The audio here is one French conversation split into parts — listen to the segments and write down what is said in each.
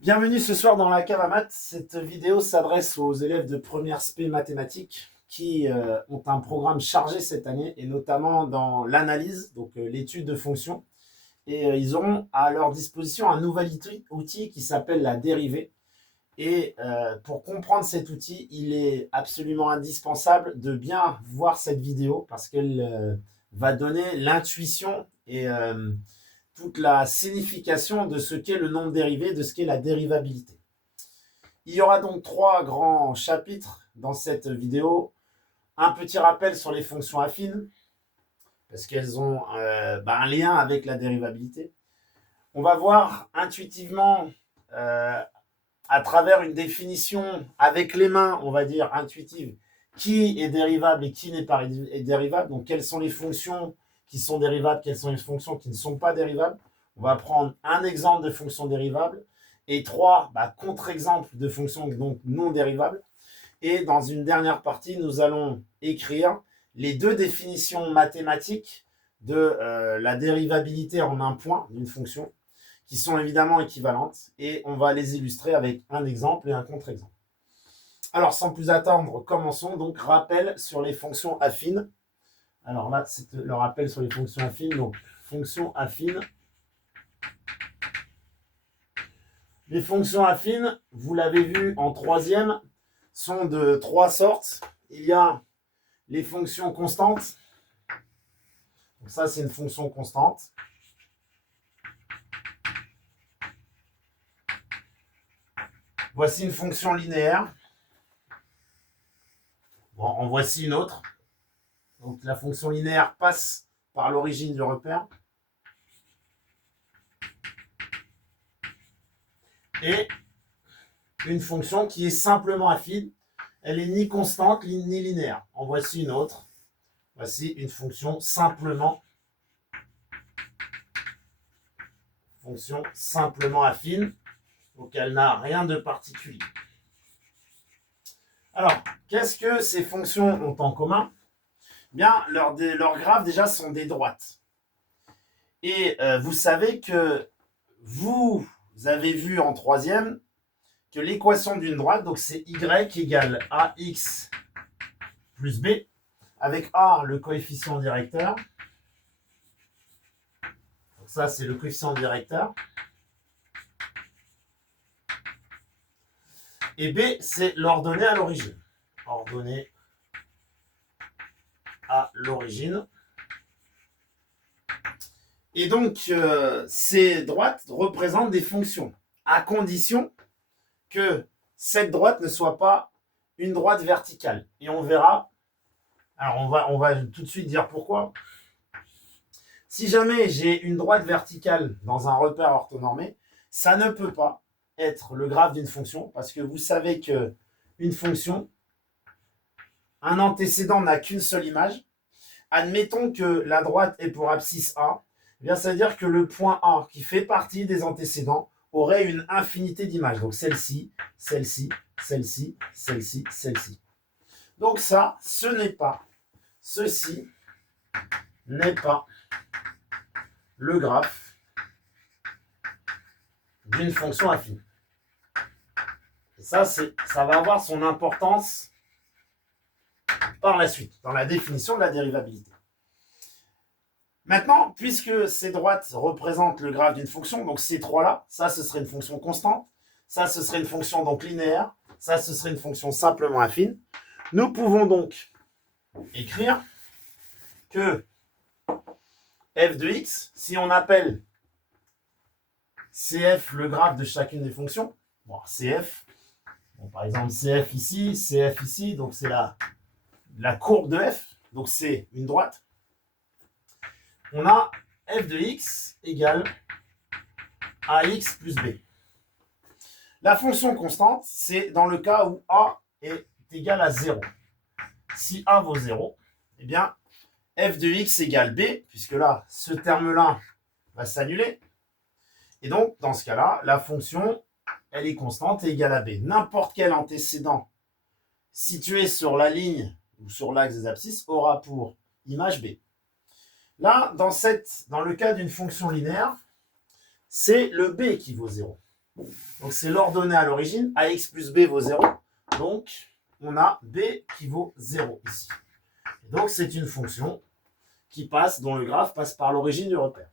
Bienvenue ce soir dans la cave à maths. Cette vidéo s'adresse aux élèves de première spé mathématiques qui ont un programme chargé cette année et notamment dans l'analyse, donc l'étude de fonctions. Et ils auront à leur disposition un nouvel outil qui s'appelle la dérivée. Et pour comprendre cet outil, il est absolument indispensable de bien voir cette vidéo parce qu'elle va donner l'intuition et toute la signification de ce qu'est le nombre dérivé, de ce qu'est la dérivabilité. Il y aura donc trois grands chapitres dans cette vidéo. Un petit rappel sur les fonctions affines, parce qu'elles ont un lien avec la dérivabilité. On va voir intuitivement, à travers une définition avec les mains, on va dire intuitive, qui est dérivable et qui n'est pas dérivable. Donc, quelles sont les fonctions qui sont dérivables, quelles sont les fonctions qui ne sont pas dérivables. On va prendre un exemple de fonction dérivable et trois contre-exemples de fonctions donc non dérivables. Et dans une dernière partie, nous allons écrire les deux définitions mathématiques de la dérivabilité en un point d'une fonction, qui sont évidemment équivalentes, et on va les illustrer avec un exemple et un contre-exemple. Alors, sans plus attendre, commençons. Donc, rappel sur les fonctions affines. Alors là, c'est le rappel sur les fonctions affines. Donc, fonctions affines. Les fonctions affines, vous l'avez vu en troisième, sont de trois sortes. Il y a les fonctions constantes. Donc ça, c'est une fonction constante. Voici une fonction linéaire. Bon, en voici une autre. Donc la fonction linéaire passe par l'origine du repère. Et une fonction qui est simplement affine. Elle n'est ni constante ni linéaire. En voici une autre. Voici une fonction simplement affine. Donc elle n'a rien de particulier. Alors, qu'est-ce que ces fonctions ont en commun? Bien, leurs graphes déjà sont des droites. Et vous savez que vous avez vu en troisième que l'équation d'une droite, donc c'est y égale ax plus b, avec a le coefficient directeur. Donc ça, c'est le coefficient directeur. Et b, c'est l'ordonnée à l'origine. Ordonnée à l'origine. Et donc, ces droites représentent des fonctions, à condition que cette droite ne soit pas une droite verticale. Et on verra, alors on va tout de suite dire pourquoi. Si jamais j'ai une droite verticale dans un repère orthonormé, ça ne peut pas être le graphe d'une fonction, parce que vous savez qu'une fonction, un antécédent n'a qu'une seule image. Admettons que la droite est pour abscisse A, eh bien ça veut dire que le point A, qui fait partie des antécédents, aurait une infinité d'images. Donc celle-ci, celle-ci, celle-ci, celle-ci, celle-ci. Donc ça, ceci n'est pas le graphe d'une fonction affine. Et ça va avoir son importance par la suite, dans la définition de la dérivabilité. Maintenant, puisque ces droites représentent le graphe d'une fonction, donc ces trois-là, ça ce serait une fonction constante, ça ce serait une fonction donc linéaire, ça ce serait une fonction simplement affine, nous pouvons donc écrire que f de x, si on appelle cf le graphe de chacune des fonctions, bon, cf, bon, par exemple cf ici, donc c'est la courbe de f, donc c'est une droite. On a f de x égale ax plus b. La fonction constante, c'est dans le cas où a est égal à 0. Si a vaut 0, eh bien, f de x égale b, puisque là, ce terme-là va s'annuler. Et donc, dans ce cas-là, la fonction, elle est constante et égale à b. N'importe quel antécédent situé sur la ligne ou sur l'axe des abscisses aura pour image b. Là, dans le cas d'une fonction linéaire, c'est le b qui vaut 0. Donc c'est l'ordonnée à l'origine. AX plus B vaut 0. Donc on a B qui vaut 0 ici. Et donc c'est une fonction qui passe, dont le graphe passe par l'origine du repère.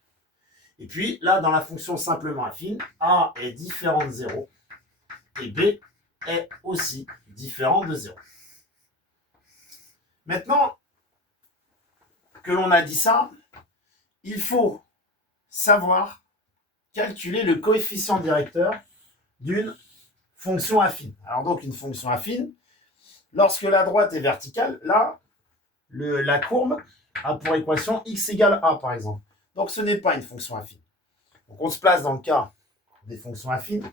Et puis là, dans la fonction simplement affine, A est différent de 0 et B est aussi différent de 0. Maintenant que l'on a dit ça, il faut savoir calculer le coefficient directeur d'une fonction affine. Alors donc une fonction affine, lorsque la droite est verticale, là, la courbe a pour équation x égale a par exemple. Donc ce n'est pas une fonction affine. Donc on se place dans le cas des fonctions affines,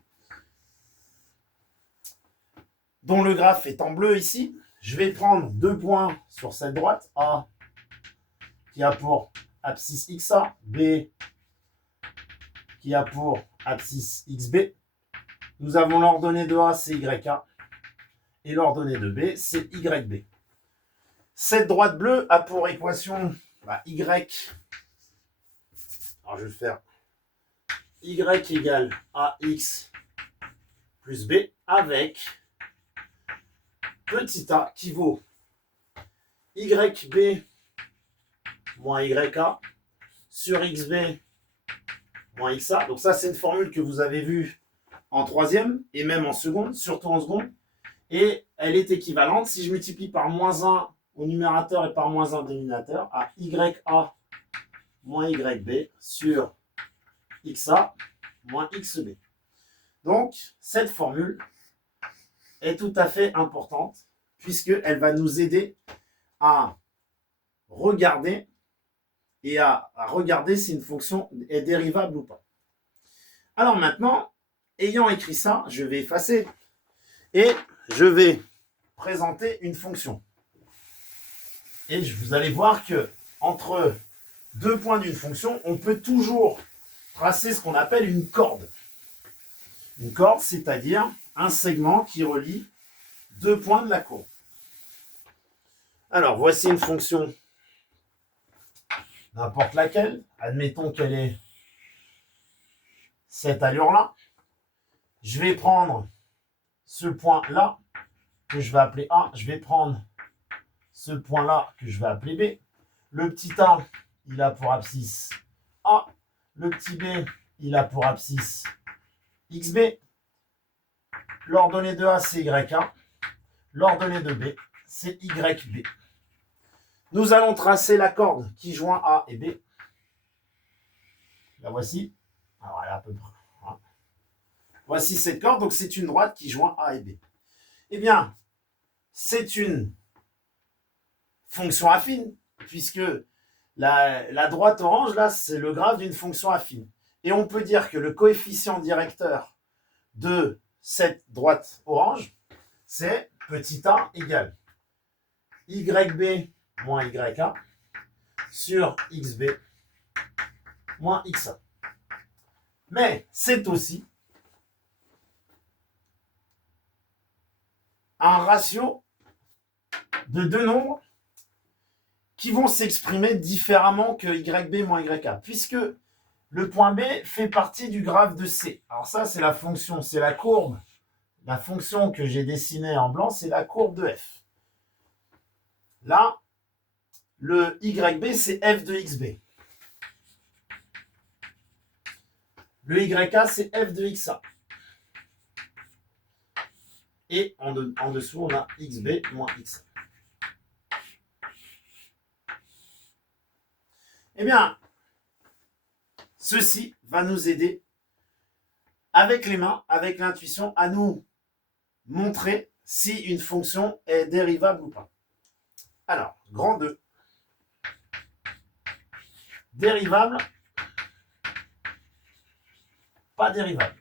dont le graphe est en bleu ici. Je vais prendre 2 points sur cette droite, A qui a pour abscisse xa, B qui a pour abscisse xb. Nous avons l'ordonnée de A, c'est YA, et l'ordonnée de B, c'est YB. Cette droite bleue a pour équation Y. Alors je vais faire Y égale AX plus B avec petit a qui vaut YB moins YA sur XB moins XA. Donc ça, c'est une formule que vous avez vue en troisième et même en seconde, surtout en seconde. Et elle est équivalente si je multiplie par moins 1 au numérateur et par moins 1 au dénominateur à YA moins YB sur XA moins XB. Donc, cette formule est tout à fait importante puisqu'elle va nous aider à regarder et à regarder si une fonction est dérivable ou pas. Alors maintenant, ayant écrit ça, je vais effacer et je vais présenter une fonction. Et vous allez voir que entre 2 points d'une fonction, on peut toujours tracer ce qu'on appelle une corde. Une corde, c'est-à-dire un segment qui relie 2 points de la courbe. Alors, voici une fonction, n'importe laquelle. Admettons qu'elle ait cette allure-là. Je vais prendre ce point-là, que je vais appeler A. Je vais prendre ce point-là, que je vais appeler B. Le petit A, il a pour abscisse A. Le petit B, il a pour abscisse XB. L'ordonnée de A, c'est YA. L'ordonnée de B, c'est YB. Nous allons tracer la corde qui joint A et B. La voici. Alors, elle est à peu près. Voilà. Voici cette corde. Donc, c'est une droite qui joint A et B. Eh bien, c'est une fonction affine, puisque la droite orange, là, c'est le graphe d'une fonction affine. Et on peut dire que le coefficient directeur de cette droite orange, c'est petit a égale YB moins YA sur XB moins XA. Mais c'est aussi un ratio de 2 nombres qui vont s'exprimer différemment que YB moins YA, puisque le point B fait partie du graphe de C. Alors ça, c'est la fonction, c'est la courbe. La fonction que j'ai dessinée en blanc, c'est la courbe de F. Là, le YB, c'est F de XB. Le YA, c'est F de XA. Et en dessous, on a XB moins XA. Eh bien, ceci va nous aider avec les mains, avec l'intuition, à nous montrer si une fonction est dérivable ou pas. Alors, grand 2. Dérivable, pas dérivable.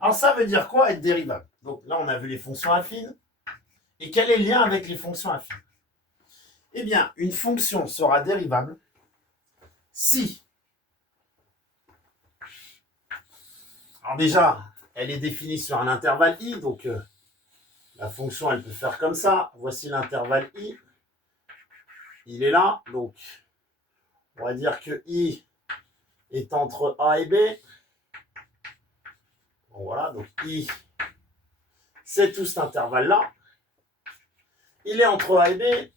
Alors ça veut dire quoi être dérivable? Donc là, on a vu les fonctions affines. Et quel est le lien avec les fonctions affines? Eh bien, une fonction sera dérivable si, alors déjà, elle est définie sur un intervalle i, donc la fonction, elle peut faire comme ça. Voici l'intervalle i. Il est là, donc On va dire que I est entre A et B. Bon, voilà, donc I, c'est tout cet intervalle-là. Il est entre A et B.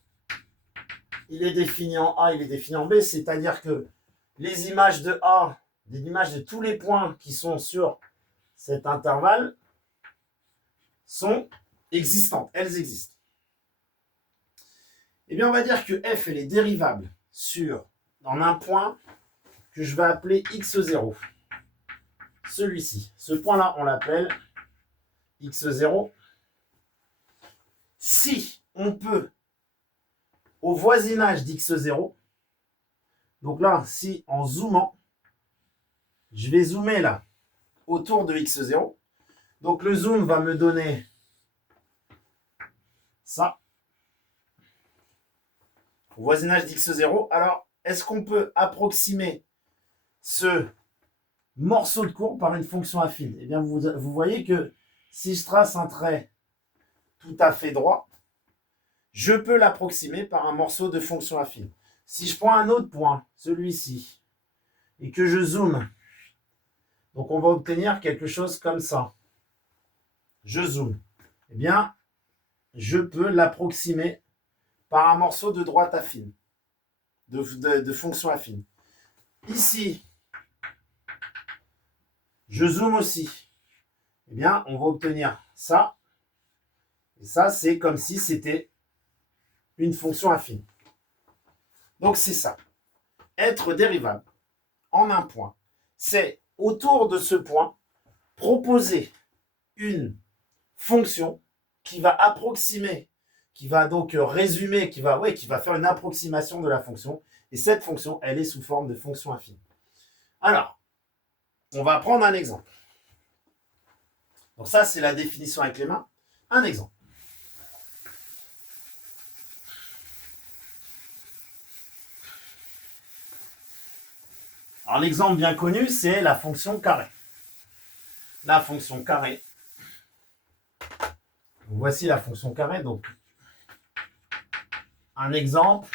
Il est défini en A, il est défini en B. C'est-à-dire que les images de A, les images de tous les points qui sont sur cet intervalle sont existantes. Elles existent. Eh bien, on va dire que F, elle est dérivable dans un point que je vais appeler x0. Celui-ci. Ce point-là, on l'appelle x0. Si on peut, au voisinage d'x0, donc là, si en zoomant, je vais zoomer là, autour de x0, donc le zoom va me donner ça, au voisinage d'x0. Alors, est-ce qu'on peut approximer ce morceau de courbe par une fonction affine? Eh bien, vous voyez que si je trace un trait tout à fait droit, je peux l'approximer par un morceau de fonction affine. Si je prends un autre point, celui-ci, et que je zoome, donc on va obtenir quelque chose comme ça. Je zoome. Eh bien, je peux l'approximer par un morceau de droite affine, de fonction affine. Ici, je zoome aussi. Eh bien, on va obtenir ça. Et ça, c'est comme si c'était une fonction affine. Donc, c'est ça. Être dérivable en un point, c'est autour de ce point proposer une fonction qui va approximer, qui va donc résumer, qui va faire une approximation de la fonction. Et cette fonction, elle est sous forme de fonction affine. Alors, on va prendre un exemple. Donc ça, c'est la définition avec les mains. Un exemple. Alors l'exemple bien connu, c'est la fonction carré. La fonction carré. Voici la fonction carré. Donc, un exemple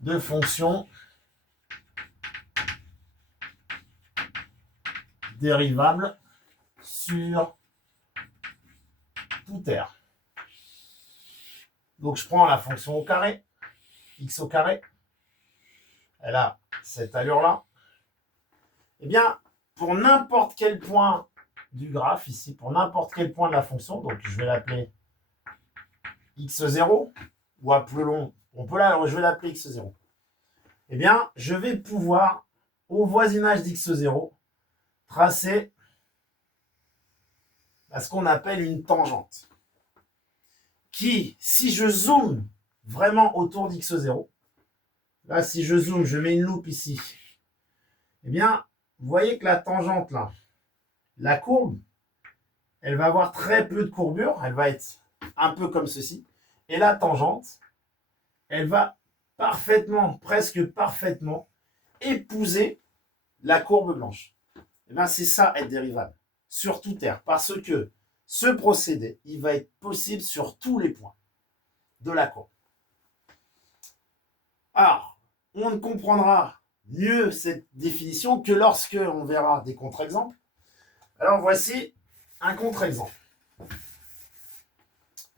de fonction dérivable sur tout R. Donc, je prends la fonction au carré, x au carré. Elle a cette allure-là. Eh bien, pour n'importe quel point du graphe, ici, pour n'importe quel point de la fonction, donc je vais l'appeler x0, ou à plus long, je vais l'appeler x0. Eh bien, je vais pouvoir, au voisinage d'x0, tracer ce qu'on appelle une tangente. Qui, si je zoome vraiment autour d'x0, là, si je zoome, je mets une loupe ici, eh bien, vous voyez que la tangente, là, la courbe, elle va avoir très peu de courbure, elle va être un peu comme ceci. Et la tangente, elle va parfaitement, presque parfaitement, épouser la courbe blanche. Et bien, c'est ça, être dérivable, sur tout R. Parce que ce procédé, il va être possible sur tous les points de la courbe. Alors, on ne comprendra mieux cette définition que lorsque on verra des contre-exemples. Alors, voici un contre-exemple.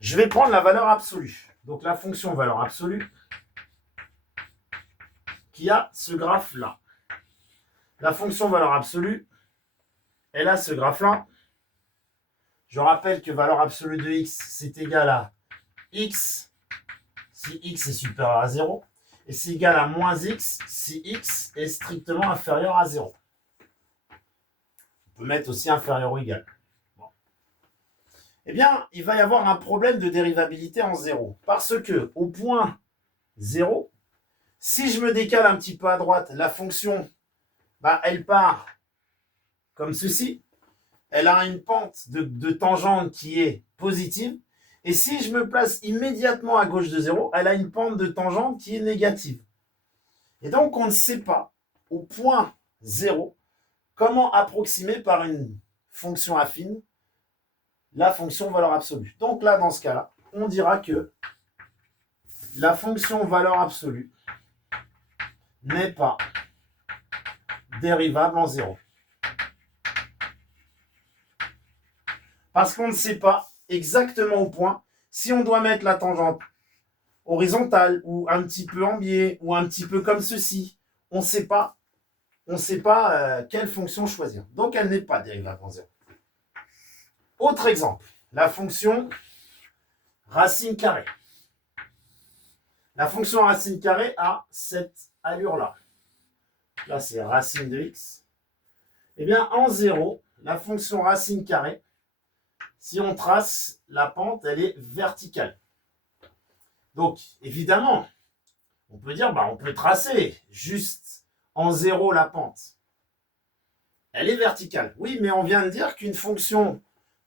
Je vais prendre la valeur absolue. Donc, la fonction valeur absolue qui a ce graphe-là. La fonction valeur absolue, elle a ce graphe-là. Je rappelle que valeur absolue de x, c'est égal à x si x est supérieur à 0. Et c'est égal à moins x si x est strictement inférieur à 0. On peut mettre aussi inférieur ou égal. Bon. Eh bien, il va y avoir un problème de dérivabilité en 0. Parce que au point 0, si je me décale un petit peu à droite, la fonction, elle part comme ceci. Elle a une pente de tangente qui est positive. Et si je me place immédiatement à gauche de 0, elle a une pente de tangente qui est négative. Et donc, on ne sait pas, au point 0, comment approximer par une fonction affine la fonction valeur absolue. Donc là, dans ce cas-là, on dira que la fonction valeur absolue n'est pas dérivable en 0. Parce qu'on ne sait pas exactement au point si on doit mettre la tangente horizontale ou un petit peu en biais ou un petit peu comme ceci. On ne sait pas, quelle fonction choisir. Donc, elle n'est pas dérivable en 0. Autre exemple, la fonction racine carrée. La fonction racine carrée a cette allure-là. Là, c'est racine de x. Eh bien, en 0, la fonction racine carrée, si on trace la pente, elle est verticale. Donc, évidemment, on peut dire, on peut tracer juste en 0 la pente. Elle est verticale. Oui, mais on vient de dire qu'une fonction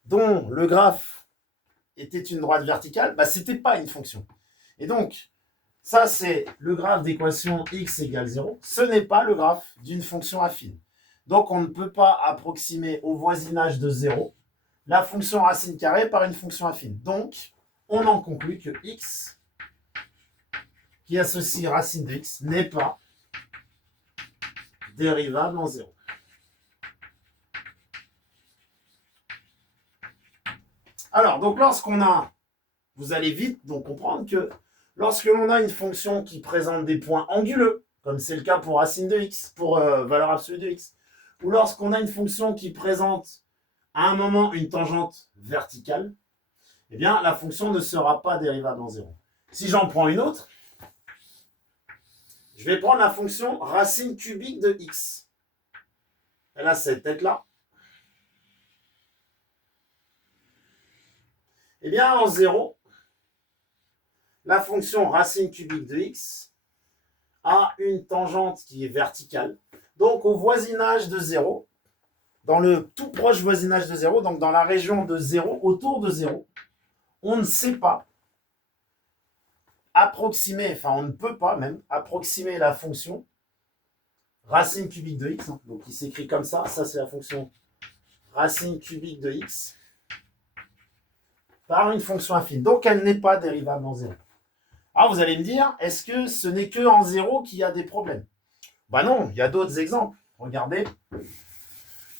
dont le graphe était une droite verticale, ce n'était pas une fonction. Et donc, ça, c'est le graphe d'équation x égale 0. Ce n'est pas le graphe d'une fonction affine. Donc, on ne peut pas approximer au voisinage de 0 la fonction racine carrée par une fonction affine. Donc, on en conclut que x qui associe racine de x n'est pas dérivable en 0. Alors, donc lorsqu'on a, vous allez vite donc comprendre que lorsque l'on a une fonction qui présente des points anguleux, comme c'est le cas pour racine de x, pour valeur absolue de x, ou lorsqu'on a une fonction qui présente à un moment une tangente verticale, eh bien la fonction ne sera pas dérivable en 0. Si j'en prends une autre, je vais prendre la fonction racine cubique de x. Elle a cette tête-là. Eh bien, en 0, la fonction racine cubique de x a une tangente qui est verticale. Donc, au voisinage de 0, dans le tout proche voisinage de 0, donc dans la région de 0, autour de 0, on ne sait pas approximer, enfin on ne peut pas même approximer la fonction racine cubique de x, donc qui s'écrit comme ça c'est la fonction racine cubique de x, par une fonction affine. Donc elle n'est pas dérivable en 0. Alors vous allez me dire, est-ce que ce n'est que en 0 qu'il y a des problèmes? Non, il y a d'autres exemples. Regardez.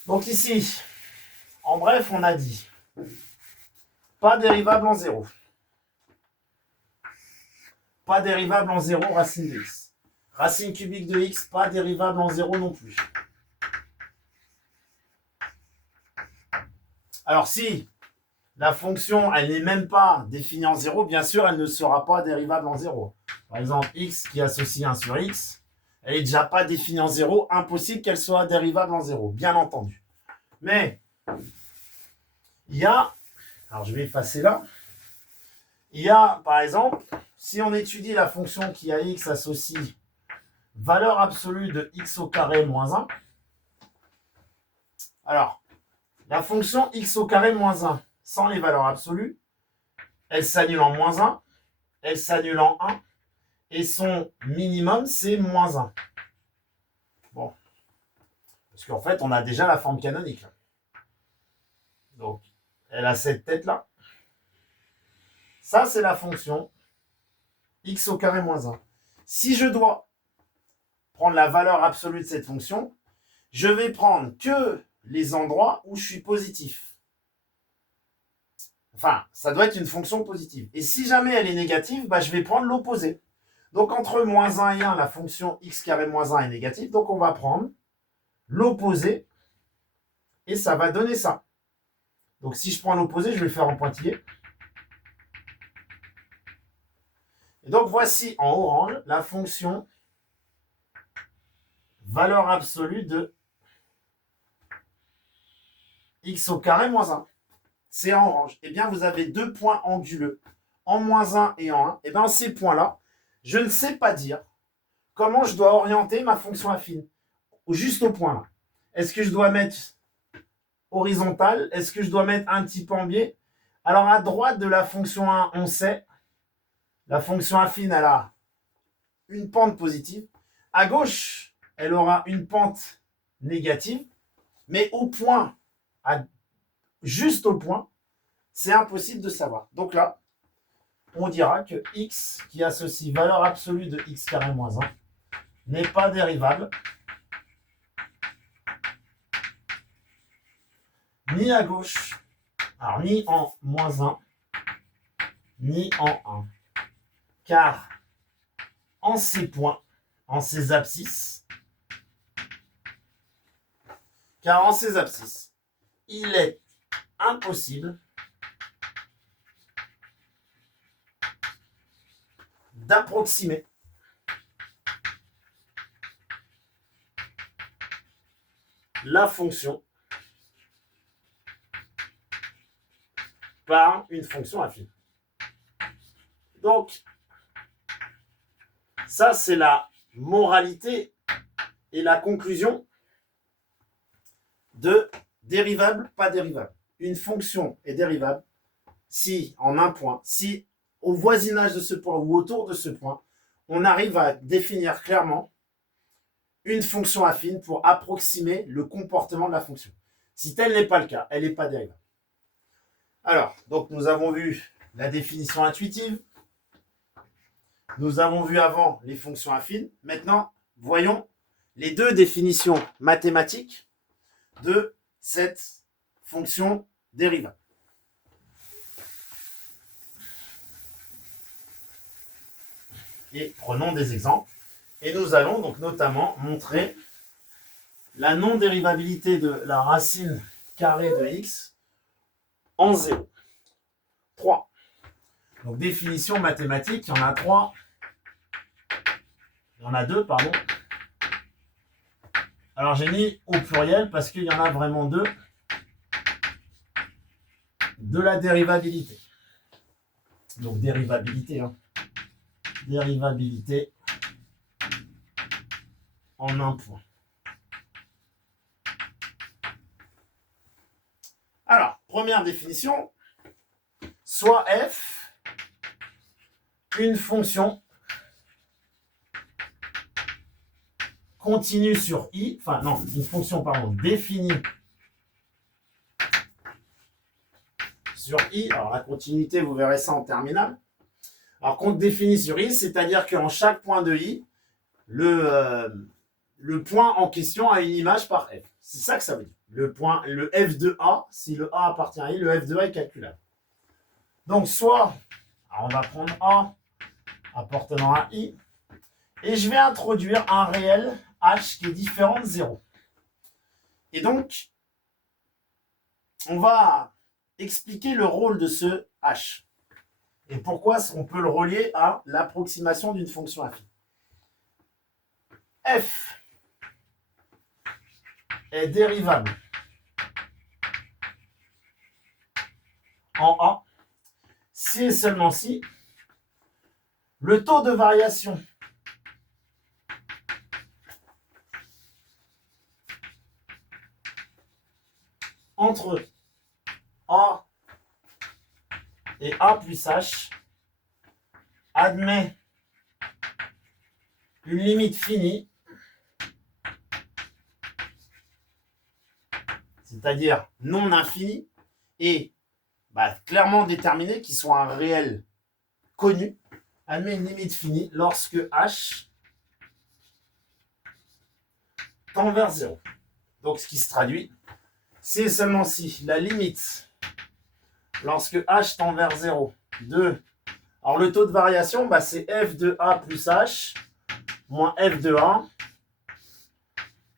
Donc ici, en bref, on a dit pas dérivable en 0. Pas dérivable en 0, racine de x. Racine cubique de x, pas dérivable en 0 non plus. Alors si la fonction, elle n'est même pas définie en 0, bien sûr, elle ne sera pas dérivable en 0. Par exemple, x qui associe 1 sur x, elle n'est déjà pas définie en 0, impossible qu'elle soit dérivable en 0, bien entendu. Mais, il y a, alors je vais effacer là, il y a, par exemple, si on étudie la fonction qui à x associe valeur absolue de x au carré moins 1, alors, la fonction x au carré moins 1, sans les valeurs absolues, elle s'annule en moins 1, elle s'annule en 1, et son minimum, c'est moins 1. Bon. Parce qu'en fait, on a déjà la forme canonique. Donc, elle a cette tête-là. Ça, c'est la fonction x au carré moins 1. Si je dois prendre la valeur absolue de cette fonction, je vais prendre que les endroits où je suis positif. Enfin, ça doit être une fonction positive. Et si jamais elle est négative, je vais prendre l'opposé. Donc, entre moins 1 et 1, la fonction x carré moins 1 est négative. Donc, on va prendre l'opposé et ça va donner ça. Donc, si je prends l'opposé, je vais le faire en pointillé. Et donc, voici en orange la fonction valeur absolue de x au carré moins 1. C'est en orange. Eh bien, vous avez deux points anguleux, en moins 1 et en 1. Eh bien, ces points-là, je ne sais pas dire comment je dois orienter ma fonction affine. Juste au point là. Est-ce que je dois mettre horizontal? Est-ce que je dois mettre un petit peu en biais? Alors, à droite de la fonction 1, on sait, la fonction affine, elle a une pente positive. À gauche, elle aura une pente négative. Mais au point, juste au point, c'est impossible de savoir. Donc là, on dira que x qui associe valeur absolue de x carré moins 1 n'est pas dérivable ni à gauche, alors ni en -1, ni en 1. Car en ces points, en ces abscisses, il est impossible d'approximer la fonction par une fonction affine. Donc, ça, c'est la moralité et la conclusion de dérivable, pas dérivable. Une fonction est dérivable si, en un point, si au voisinage de ce point ou autour de ce point, on arrive à définir clairement une fonction affine pour approximer le comportement de la fonction. Si tel n'est pas le cas, elle n'est pas dérivable. Alors, donc nous avons vu la définition intuitive. Nous avons vu avant les fonctions affines. Maintenant, voyons les deux définitions mathématiques de cette fonction dérivable. Et prenons des exemples. Et nous allons donc notamment montrer la non-dérivabilité de la racine carrée de x en 0. 3. Donc définition mathématique, il y en a 3. Il y en a 2, pardon. Alors j'ai mis au pluriel parce qu'il y en a vraiment 2 de la dérivabilité. Donc dérivabilité, dérivabilité en un point. Alors, première définition, soit f, une fonction continue sur i, enfin non, une fonction, pardon, définie sur i. Alors la continuité, vous verrez ça en terminale. Alors qu'on définit sur i, c'est-à-dire qu'en chaque point de i, le point en question a une image par f. C'est ça que ça veut dire. Le f de a, si le a appartient à i, le f de a est calculable. Donc soit, on va prendre a appartenant à i, et je vais introduire un réel h qui est différent de 0. Et donc, on va expliquer le rôle de ce h. Et pourquoi on peut le relier à l'approximation d'une fonction affine. F est dérivable en A si et seulement si le taux de variation entre A et A plus H admet une limite finie, c'est-à-dire non infinie, et clairement déterminée, qui soit un réel connu, admet une limite finie lorsque H tend vers 0. Donc ce qui se traduit, c'est seulement si la limite, lorsque H tend vers 0, de... Alors le taux de variation, c'est f de A plus H moins f de A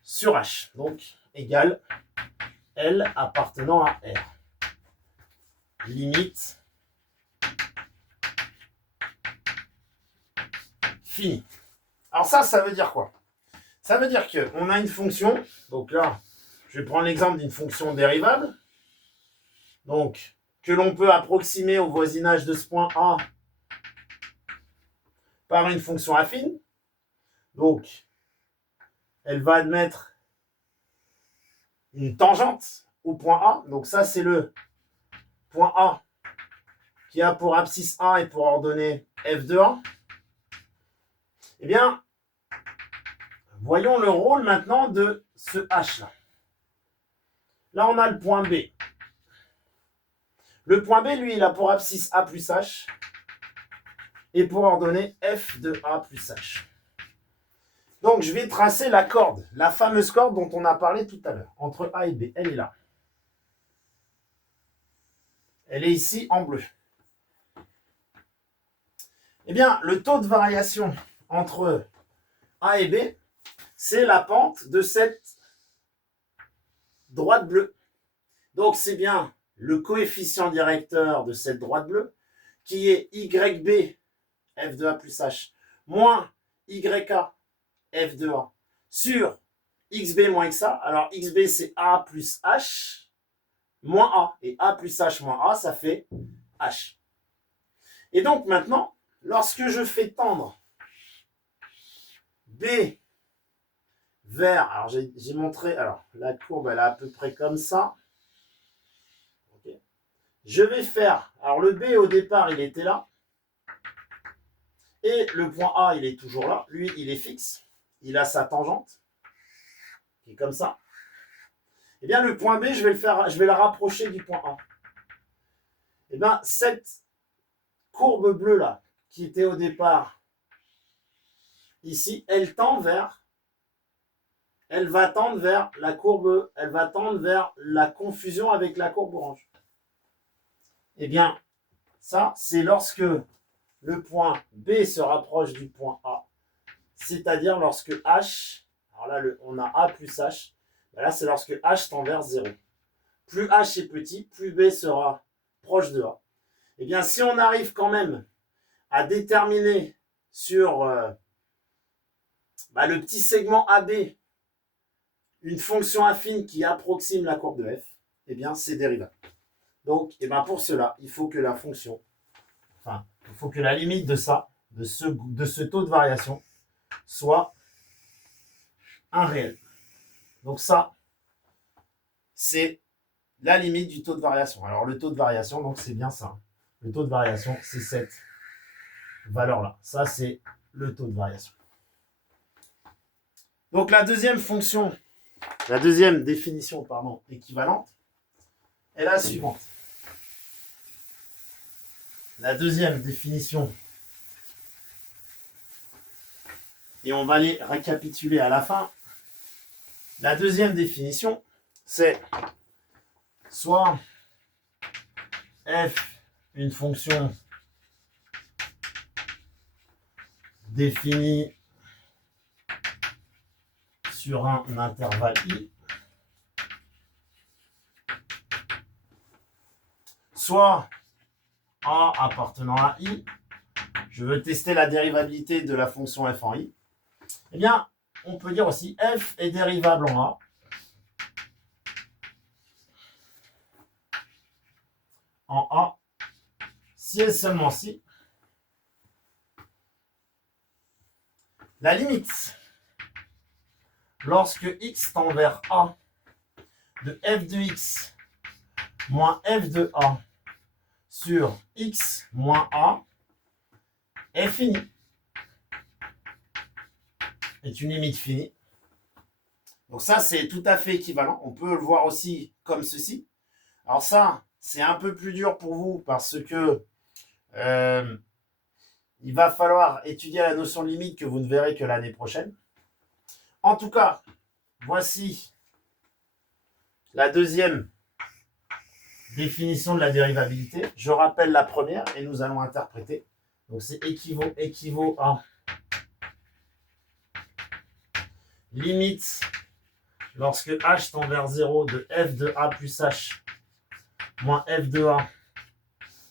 sur H. Donc égale L appartenant à R. Limite finie. Alors ça veut dire quoi? Ça veut dire qu'on a une fonction, donc là, je vais prendre l'exemple d'une fonction dérivable, donc que l'on peut approximer au voisinage de ce point A par une fonction affine. Donc, elle va admettre une tangente au point A. Donc ça, c'est le point A qui a pour abscisse A et pour ordonnée f de A. Eh bien, voyons le rôle maintenant de ce H-là. Là, on a le point B. Le point B, lui, il a pour abscisse A plus H et pour ordonnée f de A plus H. Donc, je vais tracer la corde, la fameuse corde dont on a parlé tout à l'heure, entre A et B. Elle est là. Elle est ici en bleu. Eh bien, le taux de variation entre A et B, c'est la pente de cette droite bleue. Donc, c'est bien le coefficient directeur de cette droite bleue qui est YB, F de A plus H, moins YA, F de A, sur XB moins XA. Alors, XB, c'est A plus H, moins A. Et A plus H moins A, ça fait H. Et donc, maintenant, lorsque je fais tendre B vers, alors j'ai montré, alors la courbe, elle est à peu près comme ça. Okay. Je vais faire, alors le B au départ, il était là. Et le point A, il est toujours là. Lui, il est fixe. Il a sa tangente, qui est comme ça. Eh bien, le point B, je vais la rapprocher du point A. Eh bien, cette courbe bleue là, qui était au départ ici, elle va tendre vers la courbe, elle va tendre vers la confusion avec la courbe orange. Eh bien, ça, c'est lorsque le point B se rapproche du point A, c'est-à-dire lorsque H, alors là, on a A plus H, là, c'est lorsque H tend vers 0. Plus H est petit, plus B sera proche de A. Eh bien, si on arrive quand même à déterminer sur le petit segment AB une fonction affine qui approxime la courbe de f, eh bien, c'est dérivable. Donc, pour cela, il faut que la fonction, il faut que la limite de ça, de ce taux de variation, soit un réel. Donc ça, c'est la limite du taux de variation. Alors, le taux de variation, donc c'est bien ça. Le taux de variation, c'est cette valeur-là. Ça, c'est le taux de variation. Donc, la deuxième définition équivalente est la suivante. La deuxième définition, et on va les récapituler à la fin. La deuxième définition, c'est soit f, une fonction définie sur un intervalle i, soit a appartenant à i, je veux tester la dérivabilité de la fonction f en i, eh bien, on peut dire aussi f est dérivable en a, si et seulement si la limite lorsque x tend vers a de f de x moins f de a sur x moins a est finie. Est une limite finie. Donc ça, c'est tout à fait équivalent. On peut le voir aussi comme ceci. Alors ça, c'est un peu plus dur pour vous parce que il va falloir étudier la notion de limite que vous ne verrez que l'année prochaine. En tout cas, voici la deuxième définition de la dérivabilité. Je rappelle la première et nous allons interpréter. Donc c'est équivaut à limite lorsque h tend vers 0 de f de a plus h moins f de a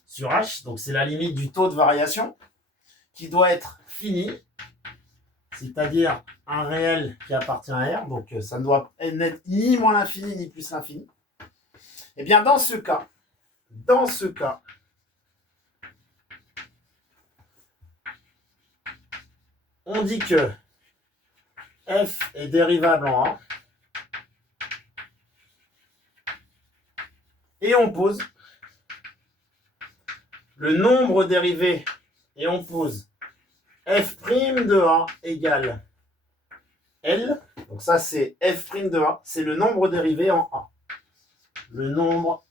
sur h. Donc c'est la limite du taux de variation qui doit être fini, c'est-à-dire un réel qui appartient à R. Donc ça ne doit être ni moins l'infini ni plus l'infini. Et bien dans ce cas, on dit que f est dérivable en A et on pose le nombre dérivé et on pose f' de A égale L. Donc ça c'est f' de A, c'est le nombre dérivé en A. Le nombre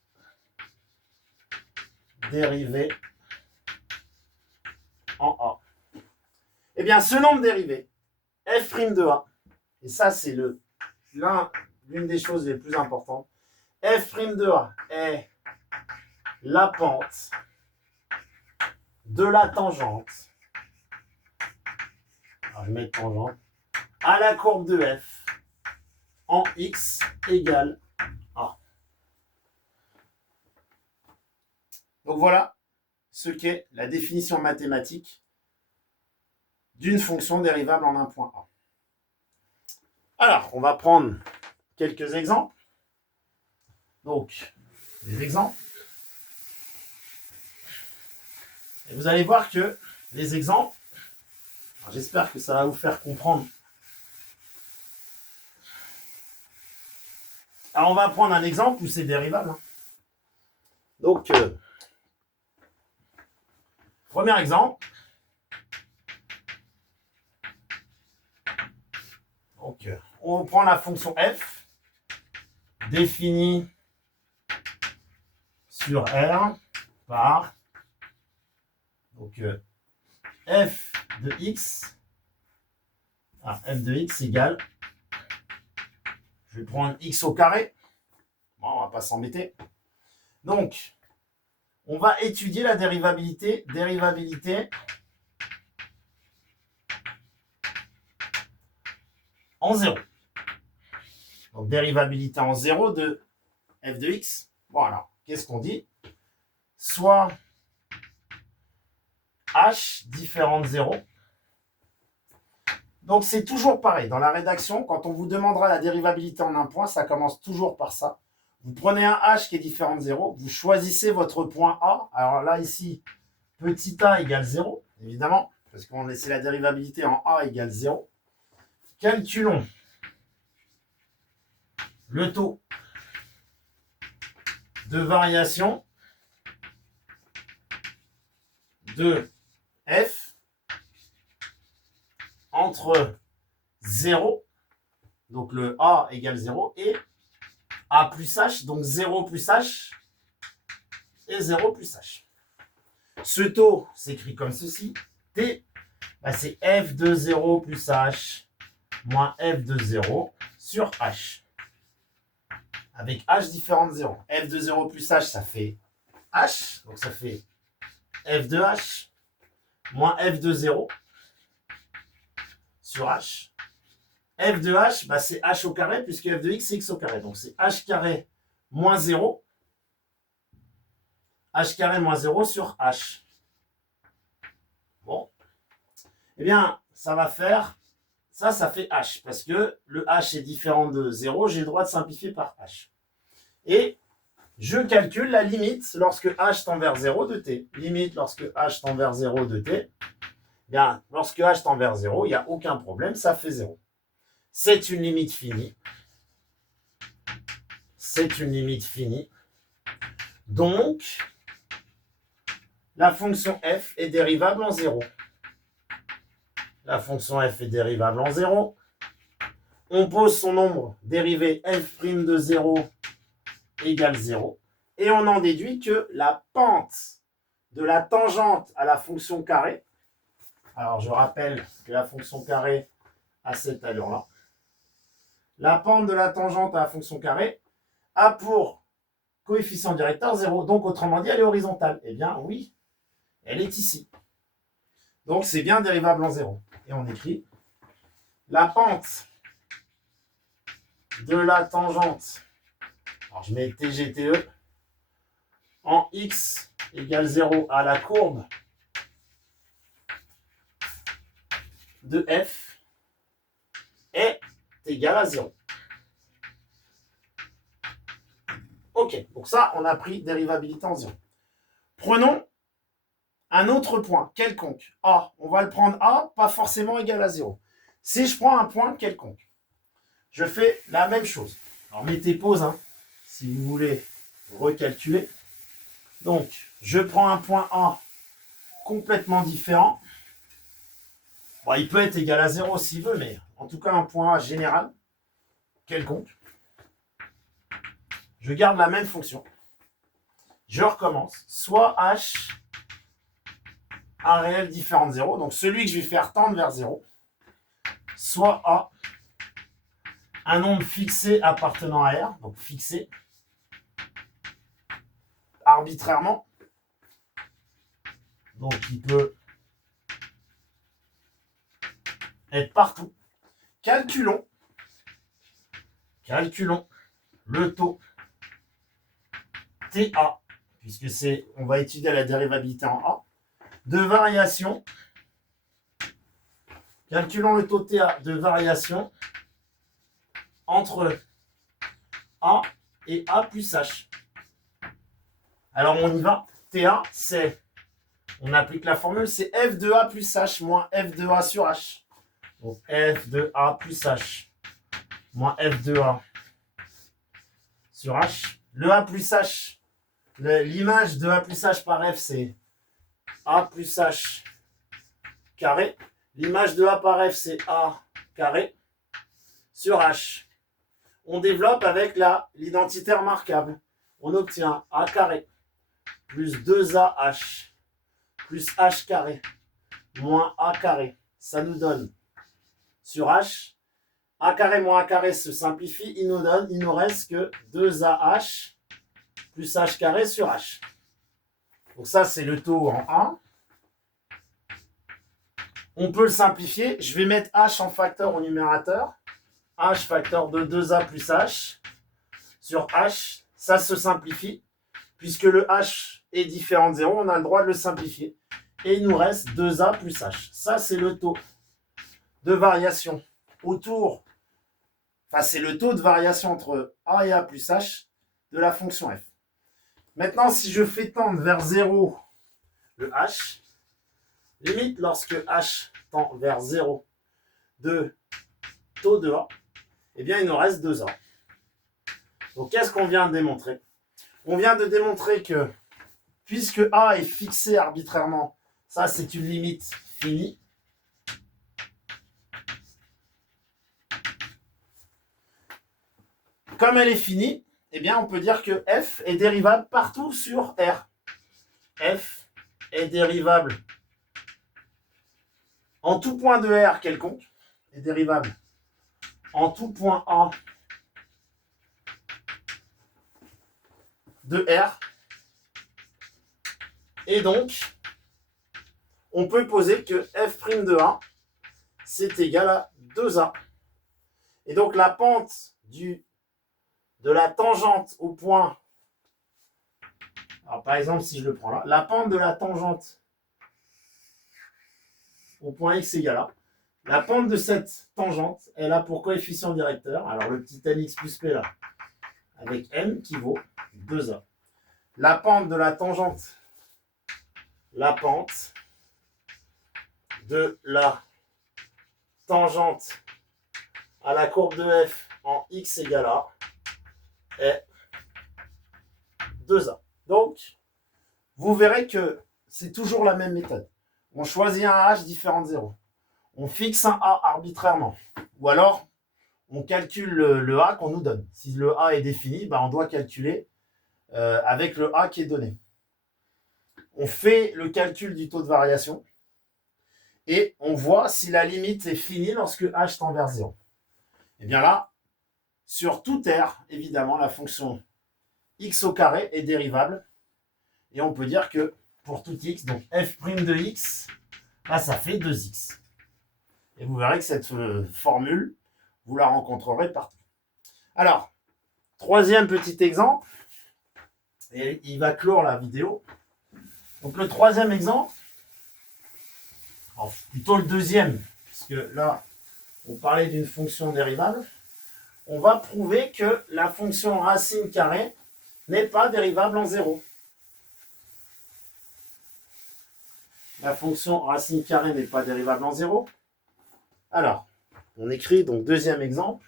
dérivé en A. Eh bien ce nombre dérivé, f' de a, et ça c'est l'une des choses les plus importantes, f' de a est la pente de la tangente, alors je vais mettre tangente, à la courbe de f en x égale a. Donc voilà ce qu'est la définition mathématique d'une fonction dérivable en un point A. Alors, on va prendre quelques exemples. Donc, des exemples. Et vous allez voir que les exemples, j'espère que ça va vous faire comprendre. Alors, on va prendre un exemple où c'est dérivable. Donc, premier exemple. Donc, on prend la fonction f définie sur R par donc, f de x. F de x égale, je vais prendre x au carré. Bon, on ne va pas s'embêter. Donc, on va étudier la dérivabilité. Dérivabilité en 0. Donc, dérivabilité en 0 de f de x. Bon, alors, qu'est-ce qu'on dit? Soit h différent de 0. Donc, c'est toujours pareil. Dans la rédaction, quand on vous demandera la dérivabilité en un point, ça commence toujours par ça. Vous prenez un h qui est différent de 0. Vous choisissez votre point A. Alors là, ici, petit a égale 0, évidemment, parce qu'on laissait la dérivabilité en a égale 0. Calculons le taux de variation de f entre 0, donc le a égale 0, et a plus h, donc 0 plus h et 0 plus h. Ce taux s'écrit comme ceci. T, c'est f de 0 plus h moins f de 0 sur h. Avec h différent de 0. F de 0 plus h, ça fait h. Donc ça fait f de h moins f de 0 sur h. F de h, c'est h au carré, puisque f de x, c'est x au carré. Donc c'est h carré moins 0. H carré moins 0 sur h. Bon. Eh bien, ça va faire... Ça fait h, parce que le h est différent de 0, j'ai le droit de simplifier par h. Et je calcule la limite lorsque h tend vers 0 de t. Limite lorsque h tend vers 0 de t. Bien, lorsque h tend vers 0, il n'y a aucun problème, ça fait 0. C'est une limite finie. C'est une limite finie. Donc, la fonction f est dérivable en 0. La fonction f est dérivable en 0. On pose son nombre dérivé f' de 0 égale 0. Et on en déduit que la pente de la tangente à la fonction carrée, alors je rappelle que la fonction carrée a cette allure-là, la pente de la tangente à la fonction carrée a pour coefficient directeur 0. Donc, autrement dit, elle est horizontale. Eh bien, oui, elle est ici. Donc, c'est bien dérivable en 0. Et on écrit la pente de la tangente, alors je mets TGTE, en x égale 0 à la courbe de f est égale à 0. Ok, donc ça, on a pris dérivabilité en 0. Prenons un autre point quelconque. A, on va le prendre A, pas forcément égal à 0. Si je prends un point quelconque, je fais la même chose. Alors mettez pause, si vous voulez recalculer. Donc, je prends un point A complètement différent. Bon, il peut être égal à 0 s'il veut, mais en tout cas un point A général, quelconque. Je garde la même fonction. Je recommence. Soit H un réel différent de 0, donc celui que je vais faire tendre vers 0, soit A, un nombre fixé appartenant à R, donc fixé arbitrairement, donc il peut être partout. Calculons le taux TA, puisque on va étudier la dérivabilité en A, de variation. Calculons le taux TA de variation entre A et A plus H. Alors on y va. TA, on applique la formule, c'est F de A plus H moins F de A sur H. Donc F de A plus H moins F de A sur H. Le A plus H, l'image de A plus H par F, c'est A plus H carré. L'image de A par F, c'est A carré sur H. On développe avec l'identité remarquable. On obtient A carré plus 2AH plus H carré moins A carré. Ça nous donne sur H, A carré moins A carré se simplifie, il nous reste que 2AH plus H carré sur H. Donc ça, c'est le taux en 1. On peut le simplifier. Je vais mettre H en facteur au numérateur. H facteur de 2A plus H sur H. Ça se simplifie. Puisque le H est différent de 0, on a le droit de le simplifier. Et il nous reste 2A plus H. Ça, c'est le taux de variation autour. Enfin, c'est le taux de variation entre A et A plus H de la fonction f. Maintenant, si je fais tendre vers 0 le H, limite lorsque H tend vers 0 de taux de A, eh bien, il nous reste 2A. Donc, qu'est-ce qu'on vient de démontrer? On vient de démontrer que, puisque A est fixé arbitrairement, ça, c'est une limite finie. Comme elle est finie, eh bien, on peut dire que f est dérivable partout sur R. F est dérivable en tout point de R quelconque, est dérivable en tout point A de R. Et donc, on peut poser que f' de A, c'est égal à 2A. Et donc, la pente de la tangente au point, alors par exemple, si je le prends là, la pente de la tangente au point x égale A, la pente de cette tangente, elle a pour coefficient directeur, alors le petit mx plus p là, avec m qui vaut 2A. La pente de la tangente, la pente de la tangente à la courbe de f en x égale A est 2A. Donc, vous verrez que c'est toujours la même méthode. On choisit un h différent de 0. On fixe un a arbitrairement. Ou alors, on calcule le a qu'on nous donne. Si le a est défini, on doit calculer avec le a qui est donné. On fait le calcul du taux de variation et on voit si la limite est finie lorsque h tend vers 0. Et bien là, sur tout R, évidemment, la fonction x au carré est dérivable. Et on peut dire que pour tout x, donc f' de x, là, ça fait 2x. Et vous verrez que cette formule, vous la rencontrerez partout. Alors, troisième petit exemple, et il va clore la vidéo. Donc le troisième exemple, enfin, plutôt le deuxième, puisque là, on parlait d'une fonction dérivable. On va prouver que la fonction racine carrée n'est pas dérivable en 0. La fonction racine carrée n'est pas dérivable en 0. Alors, on écrit donc deuxième exemple.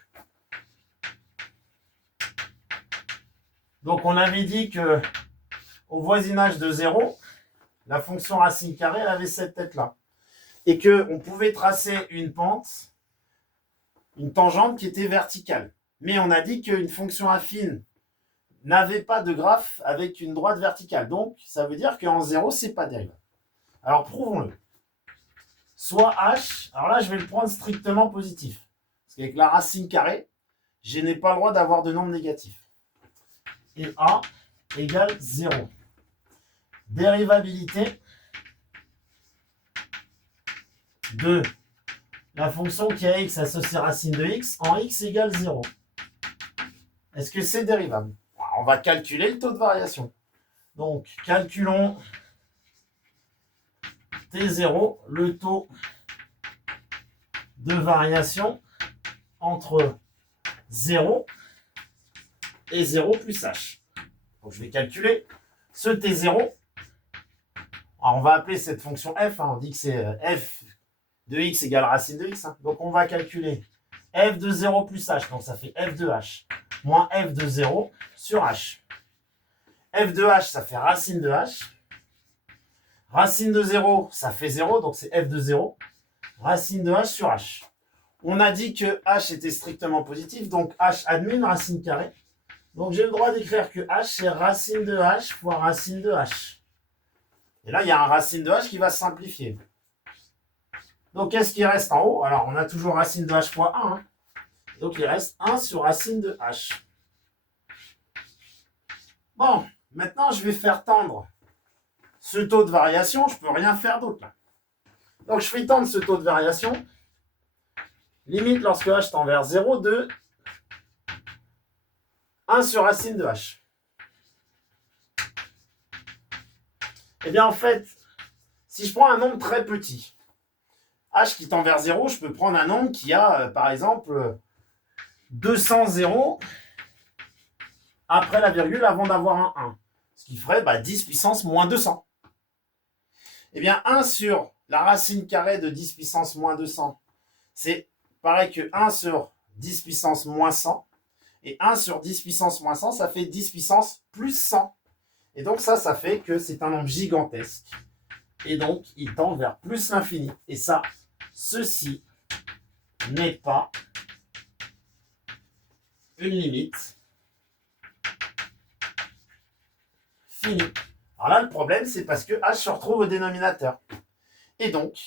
Donc on avait dit que au voisinage de 0, la fonction racine carrée elle avait cette tête-là. Et qu'on pouvait tracer une pente, une tangente qui était verticale. Mais on a dit qu'une fonction affine n'avait pas de graphe avec une droite verticale. Donc, ça veut dire qu'en 0, ce n'est pas dérivable. Alors, prouvons-le. soit h, alors là je vais le prendre strictement positif. Parce qu'avec la racine carrée, je n'ai pas le droit d'avoir de nombre négatif. Et a égale 0. Dérivabilité de la fonction qui a x associée racine de x en x égale 0. Est-ce que c'est dérivable? On va calculer le taux de variation. Donc, calculons T0, le taux de variation entre 0 et 0 plus h. Donc, je vais calculer ce T0. Alors, on va appeler cette fonction f. On dit que c'est f de x égale racine de x. Donc, on va calculer f de 0 plus h. Donc, ça fait f de h moins f de 0 sur h. F de h, ça fait racine de h. Racine de 0, ça fait 0, donc c'est f de 0. Racine de h sur h. On a dit que h était strictement positif, donc h admet une racine carrée. Donc j'ai le droit d'écrire que h, c'est racine de h fois racine de h. Et là, il y a un racine de h qui va se simplifier. Donc qu'est-ce qui reste en haut? Alors, on a toujours racine de h fois 1. Donc il reste 1 sur racine de h. Bon, maintenant je vais faire tendre ce taux de variation. Je ne peux rien faire d'autre là. Donc je fais tendre ce taux de variation. Limite lorsque h tend vers 0, 2, 1 sur racine de h. Eh bien en fait, si je prends un nombre très petit, h qui tend vers 0, je peux prendre un nombre qui a par exemple 200 zéros après la virgule avant d'avoir un 1. Ce qui ferait 10 puissance moins 200. Eh bien 1 sur la racine carrée de 10 puissance moins 200, c'est pareil que 1 sur 10 puissance moins 100. Et 1 sur 10 puissance moins 100, ça fait 10 puissance plus 100. Et donc ça fait que c'est un nombre gigantesque. Et donc, il tend vers plus l'infini. Et ça, ceci n'est pas une limite finie. Alors là, le problème, c'est parce que h se retrouve au dénominateur. Et donc,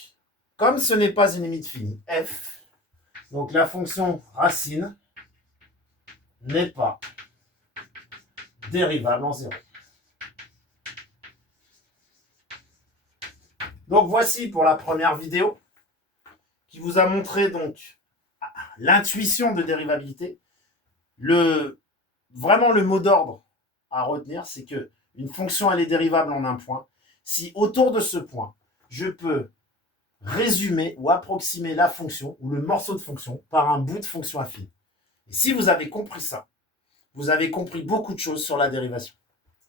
comme ce n'est pas une limite finie, f, donc la fonction racine, n'est pas dérivable en 0. Donc voici pour la première vidéo qui vous a montré donc l'intuition de dérivabilité. Vraiment le mot d'ordre à retenir, c'est que une fonction elle est dérivable en un point si autour de ce point, je peux résumer ou approximer la fonction ou le morceau de fonction par un bout de fonction affine. Et si vous avez compris ça, vous avez compris beaucoup de choses sur la dérivation.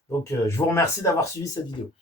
Donc je vous remercie d'avoir suivi cette vidéo.